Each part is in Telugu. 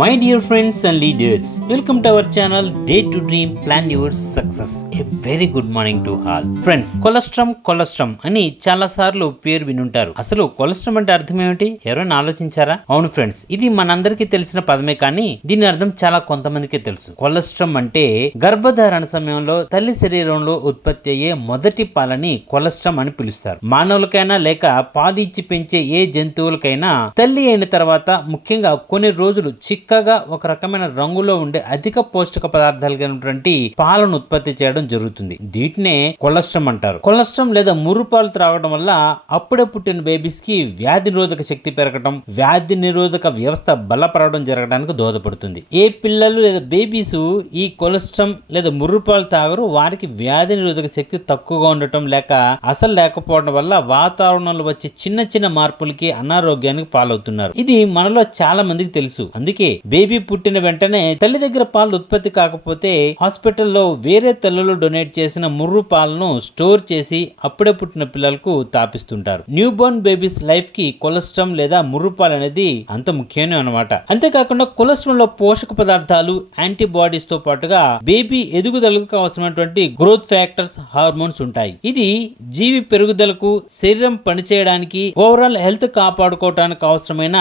My dear friends and leaders, welcome to our channel Day to Dream Plan Your Success. A very good morning to all. Friends, కొలెస్ట్రామ్ అని చాలా సార్లు పేరు వినుంటారు. అసలు కొలెస్ట్రామ్ అంటే అర్థం ఏమిటి? ఎవరైనా ఆలోచించారా? అవును ఫ్రెండ్స్, ఇది మనందరికీ తెలిసిన పదమే, కానీ దీని అర్థం చాలా కొంతమందికే తెలుసు. కొలెస్ట్రామ్ అంటే గర్భధారణ సమయంలో తల్లి శరీరంలో ఉత్పత్తి అయ్యే మొదటి పాలని కొలెస్ట్రామ్ అని పిలుస్తారు. మానవులకైనా లేక పాలిచ్చి పెంచే ఏ జంతువులకైనా తల్లి అయిన తర్వాత ముఖ్యంగా కొన్ని రోజులు చిక్కగా ఒక రకమైన రంగులో ఉండే అధిక పోషక పదార్థాలు కలిగినటువంటి పాలను ఉత్పత్తి చేయడం జరుగుతుంది. వీటినే కొలెస్ట్రామ్ అంటారు. కొలెస్ట్రామ్ లేదా ముర్రు పాలు త్రాగడం వల్ల అప్పుడే పుట్టిన బేబీస్ కి వ్యాధి నిరోధక శక్తి పెరగడం, వ్యాధి నిరోధక వ్యవస్థ బలపడడం జరగడానికి దోహదపడుతుంది. ఏ పిల్లలు లేదా బేబీస్ ఈ కొలెస్ట్రామ్ లేదా ముర్రు పాలు తాగరు, వారికి వ్యాధి నిరోధక శక్తి తక్కువగా ఉండటం లేక అసలు లేకపోవడం వల్ల వాతావరణంలో వచ్చే చిన్న చిన్న మార్పులకి అనారోగ్యానికి పాలవుతున్నారు. ఇది మనలో చాలా మందికి తెలుసు. అందుకే బేబీ పుట్టిన వెంటనే తల్లి దగ్గర పాలు ఉత్పత్తి కాకపోతే హాస్పిటల్లో వేరే తల్లులు డొనేట్ చేసిన ముర్రు పాలను స్టోర్ చేసి అప్పుడే పుట్టిన పిల్లలకు తాపిస్తుంటారు. న్యూ బోర్న్ బేబీస్ లైఫ్ కి కొలెస్ట్రామ్ లేదా ముర్రు పాలు అనేది అంత ముఖ్యమే అన్నమాట. అంతేకాకుండా కొలెస్ట్రామ్ లో పోషక పదార్థాలు, యాంటీబాడీస్ తో పాటుగా బేబీ ఎదుగుదలకు అవసరమైనటువంటి గ్రోత్ ఫ్యాక్టర్స్, హార్మోన్స్ ఉంటాయి. ఇది జీవి పెరుగుదలకు, శరీరం పనిచేయడానికి, ఓవరాల్ హెల్త్ కాపాడుకోవడానికి అవసరమైన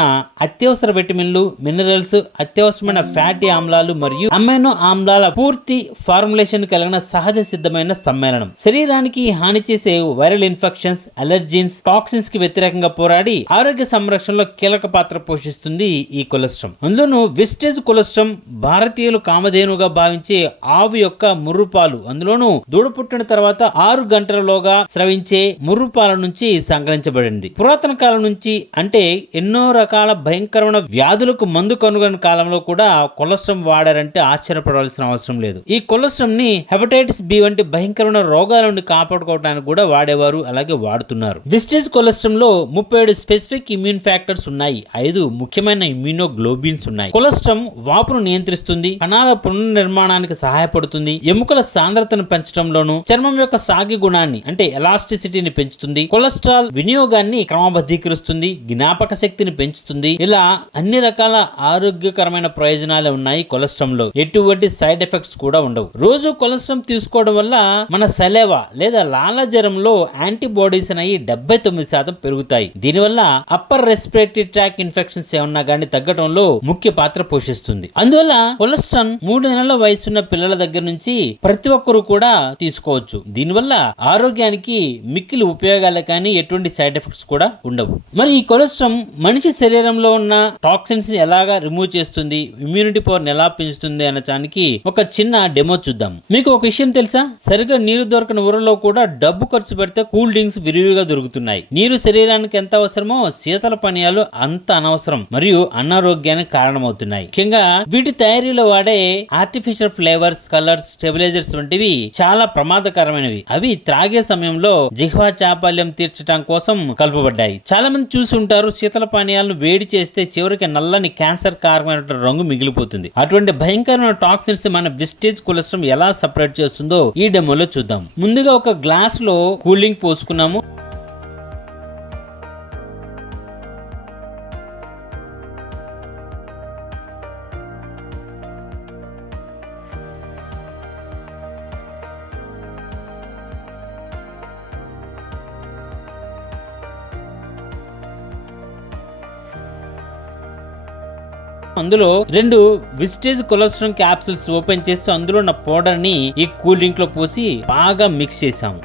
అత్యవసర విటమిన్లు, మినరల్స్, అత్యవసరమైన ఫ్యాటీ ఆమ్లాలు మరియు అమైనో ఆమ్లాల పూర్తి ఫార్ములేషన్ కలిగిన సహజ సిద్ధమైన సమ్మేళనం. శరీరానికి హాని చేసే వైరల్ ఇన్ఫెక్షన్స్, అలర్జీన్స్, టాక్సిన్స్ కి వ్యతిరేకంగా పోరాడి ఆరోగ్య సంరక్షణలో కీలక పాత్ర పోషిస్తుంది ఈ కొలెస్ట్రామ్. అందులోనూ వెస్టేజ్ కొలెస్ట్రామ్ భారతీయులు కామధేనుగా భావించే ఆవు యొక్క ముర్రు పాలు, అందులోనూ దూడ పుట్టిన తర్వాత 6 గంటలలోగా స్రవించే ముర్రు పాల నుంచి సంగ్రహించబడింది. పురాతన కాలం నుంచి, అంటే ఎన్నో రకాల భయంకరమైన వ్యాధులకు మందు కనుగొని కాలంలో కూడా కొలెస్ట్రామ్ వాడారంటే ఆశ్చర్యపడాల్సిన అవసరం లేదు. ఈ కొలెస్ట్రామ్ ని హెపటైటిస్ బి వంటి భయంకరమైన రోగాల నుండి కాపాడుకోవడానికి కూడా వాడేవారు, అలాగే వాడుతున్నారు. వెస్టేజ్ కొలెస్ట్రామ్ లో 37 స్పెసిఫిక్ ఇమ్యూన్ ఫ్యాక్టర్స్ ఉన్నాయి. 5 ముఖ్యమైన ఇమ్యూనోగ్లోబిన్స్ ఉన్నాయి. కొలెస్ట్రామ్ వాపును నియంత్రిస్తుంది, కణాల పునర్నిర్మాణానికి సహాయపడుతుంది, ఎముకల సాంద్రతను పెంచడంలోను, చర్మం యొక్క సాగి గుణాన్ని అంటే ఎలాస్టిసిటీని పెంచుతుంది, కొలెస్ట్రాల్ వినియోగాన్ని క్రమబద్ధీకరిస్తుంది, జ్ఞాపక శక్తిని పెంచుతుంది. ఇలా అన్ని రకాల ఆరోగ్యకరమైన ప్రయోజనాలు ఉన్నాయి కొలెస్ట్రామ్ లో. ఎటువంటి సైడ్ ఎఫెక్ట్స్ కూడా ఉండవు. రోజు కొలెస్ట్రామ్ తీసుకోవడం వల్ల మన సలేవా లేదా లాలాజలంలో యాంటీబాడీస్ అనేవి 79% పెరుగుతాయి. దీనివల్ల అప్పర్ రెస్పిరేటరీ ట్రాక్ ఇన్ఫెక్షన్స్ ఏమన్నా గానీ తగ్గడంలో ముఖ్య పాత్ర పోషిస్తుంది. అందువల్ల కొలెస్ట్రామ్ 3 నెలల వయసున్న పిల్లల దగ్గర నుంచి ప్రతి ఒక్కరు కూడా తీసుకోవచ్చు. దీనివల్ల ఆరోగ్యానికి మిక్కిలి ఉపయోగాలే కానీ ఎటువంటి సైడ్ ఎఫెక్ట్స్ కూడా ఉండవు. మరి ఈ కొలెస్ట్రామ్ మనిషి శరీరంలో ఉన్న టాక్సిన్స్ ఎలాగా రిమూవ్ చేస్తుంది, ఇమ్యూనిటీ పవర్ ఎలా పెంచుతుంది అనడానికి ఒక చిన్న డెమో చూద్దాం. మీకు ఒక విషయం తెలుసా? సరిగా నీరు దొరకని ఊరలో కూడా డబ్బు ఖర్చు పెడితే కూల్ డ్రింక్స్ విరివిగా దొరుకుతున్నాయి. నీరు శరీరానికి ఎంత అవసరమో శీతల పానీయాలు అంత అనవసరం మరియు అనారోగ్యానికి కారణమవుతున్నాయి. ముఖ్యంగా వీటి తయారీలో వాడే ఆర్టిఫిషియల్ ఫ్లేవర్స్, కలర్స్, స్టెబిలైజర్స్ వంటివి చాలా ప్రమాదకరమైనవి. అవి త్రాగే సమయంలో జిహ్వా చాపల్యం తీర్చడం కోసం కలుపబడ్డాయి. చాలా మంది చూసి ఉంటారు, శీతల పానీయాలను వేడి చేస్తే చివరికి నల్లని క్యాన్సర్ కారకమైన రంగు మిగిలిపోతుంది. అటువంటి భయంకరమైన టాక్సిన్స్ మన వెస్టేజ్ కొలెస్ట్రామ్ ఎలా సెపరేట్ చేస్తుందో ఈ డెమోలో చూద్దాం. ముందుగా ఒక గ్లాస్ లో కూలింగ్ పోసుకున్నాము. అందులో 2 వెస్టేజ్ కొలెస్ట్రామ్ క్యాప్సూల్స్ ఓపెన్ చేసి అందులో ఉన్న పౌడర్ ని ఈ కూల్ డ్రింక్ లో పోసి బాగా మిక్స్ చేసాము.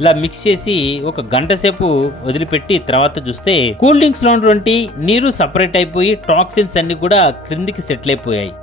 ఇలా మిక్స్ చేసి ఒక గంట సేపు వదిలిపెట్టి తర్వాత చూస్తే కూల్ డ్రింక్స్ లో ఉన్నటువంటి నీరు సపరేట్ అయిపోయి టాక్సిన్స్ అన్ని కూడా క్రిందికి సెటిల్ అయిపోయాయి.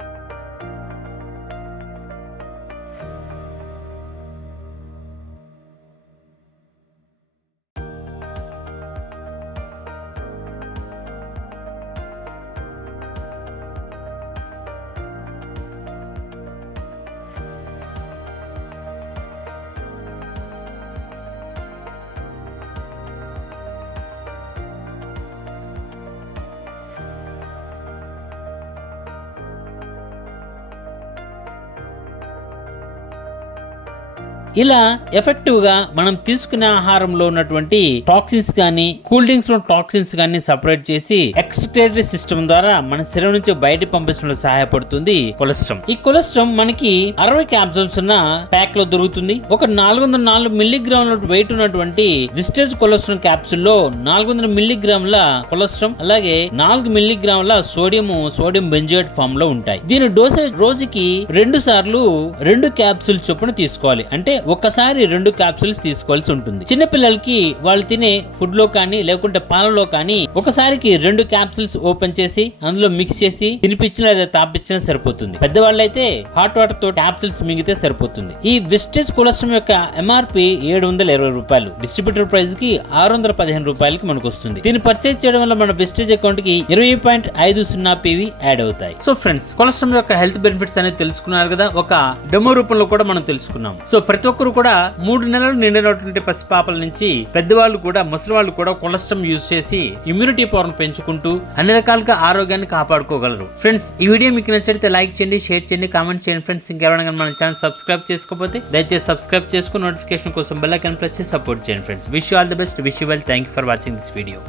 ఇలా ఎఫెక్టివ్ గా మనం తీసుకునే ఆహారంలో ఉన్నటువంటి టాక్సిన్స్ కానీ కూల్ డ్రింక్స్ లో టాక్సిన్స్ కానీ సపరేట్ చేసి ఎక్స్క్రిటరీ సిస్టమ్ ద్వారా మన శరీరం నుంచి బయట పంపించడంలో సహాయపడుతుంది కొలెస్ట్రాల్. ఈ కొలెస్ట్రాల్ మనకి 60 క్యాప్సూల్స్ ఉన్న ప్యాక్ లో దొరుకుతుంది. ఒక 404 మిల్లీగ్రాముల వెయిట్ ఉన్నటువంటి విస్టేజ్ కొలెస్ట్రాల్ క్యాప్సూల్ లో 400 మిల్లీగ్రాముల కొలెస్ట్రాల్ అలాగే 4 మిల్లీగ్రాముల సోడియం బెంజోయేట్ ఫామ్ లో ఉంటాయి. దీని డోసేజ్ రోజుకి 2 సార్లు 2 క్యాప్సూల్ చొప్పున తీసుకోవాలి. అంటే ఒక్కసారి 2 క్యాప్సూల్స్ తీసుకోవాల్సి ఉంటుంది. చిన్న పిల్లలకి వాళ్ళు తినే ఫుడ్ లో కానీ లేకుంటే పాలలో కానీ ఒకసారికి 2 క్యాప్సూల్స్ ఓపెన్ చేసి అందులో మిక్స్ చేసి తినిపించినా లేదా తాపించినా సరిపోతుంది. పెద్దవాళ్ళైతే హాట్ వాటర్ తో క్యాప్సూల్స్ మింగితే సరిపోతుంది. ఈ విస్టేజ్ కొలెస్ట్రాల్ యొక్క ఎంఆర్పి 720 రూపాయలు, డిస్ట్రిబ్యూటర్ ప్రైస్ కి 615 రూపాయలకి మనకు వస్తుంది. దీన్ని పర్చేజ్ చేయడం వల్ల మన విస్టేజ్ అకౌంట్ కి 20.50 PV యాడ్ అవుతాయి. సో ఫ్రెండ్స్, కొలెస్ట్రాల్ యొక్క హెల్త్ బెనిఫిట్స్ అనేది తెలుసుకున్నారు కదా, ఒక డెమో రూపంలో కూడా మనం తెలుసుకున్నాం. సో ప్రతి ఒక్కరు కూడా 3 నెలలు నిండినటువంటి పసిపాపల నుంచి పెద్దవాళ్ళు కూడా ముసలి వాళ్ళు కూడా కొలెస్ట్రాల్ యూజ్ చేసి ఇమ్యూనిటీ పవర్ పెంచుకుంటూ అన్ని రకాలుగా ఆరోగ్యాన్ని కాపాడుకోగలరు. ఫ్రెండ్స్, ఈ వీడియో మీకు నచ్చితే లైక్ చేయండి, షేర్ చేయండి, కామెంట్ చేయండి. ఫ్రెండ్స్, ఇంకెవరైనా మన ఛానల్ సబ్స్క్రైబ్ చేసుకోకపోతే దయచేసి సబ్స్క్రైబ్ చేసుకుని నోటిఫికేషన్ కోసం బెల్ ఐకాన్ ప్రెస్ చేసి సపోర్ట్ చేయండి. Friends, wish you all the best, wish you well, thank you for watching this video.